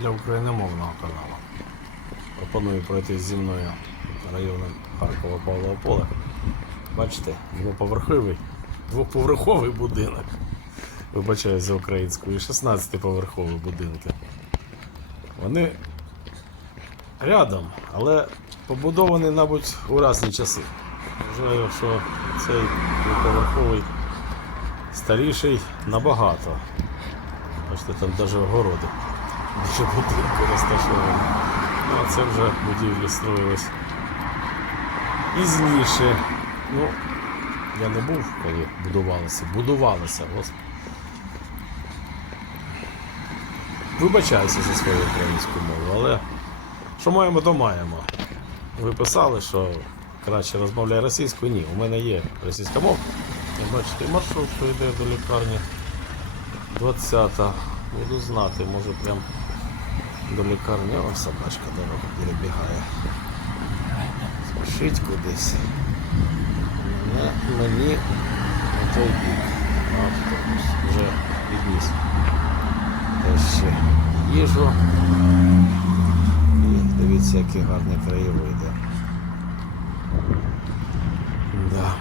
для україномовного каналу. Пропоную пройти зі мною районом Харкова Павлова Поля. Бачите, двоповерховий, двоповерховий будинок. Вибачаю за українською, і 16-поверхові будинки. Вони рядом, але побудовані, мабуть, у разні часи. Вважаю, що цей двоповерховий старіший набагато. Бачите, там навіть огороди. Дуже будинки розташовані. Ну, а це вже будівлі строїлись пізніше. Ну, я не був, коли будувалися. Будувалися, господи. Вибачаюся за свою українську мову, але що маємо, то маємо. Ви писали, що краще розмовляй російською. Ні, у мене є російська мова. Бачите, маршрут, що йде до лікарні 20-та. Буду знати, може прям до лікарні. О, собачка дорогу перебігає. Спішить кудись. Мене, мені на той бік. Автобус вже підніс. Та ще їжу. І дивіться, які гарні краєвиди. Да.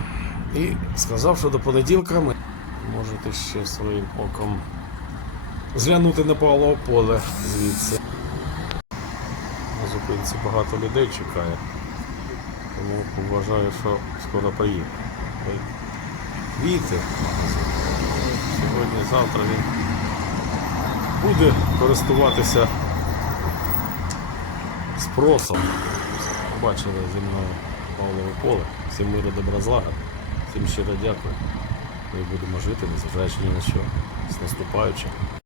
І сказав, що до понеділка ми можете ще своїм оком зглянути на Павлове поле звідси. На зупинці багато людей чекає. Тому вважаю, що скоро приїде. Ой, Вітер. Сьогодні, завтра він буде користуватися спросом. Побачили зі мною Павлове поле. Всім миру добра злага. Всім щиро дякую. Ми будемо жити, незважаючи ні на що. З наступаючим.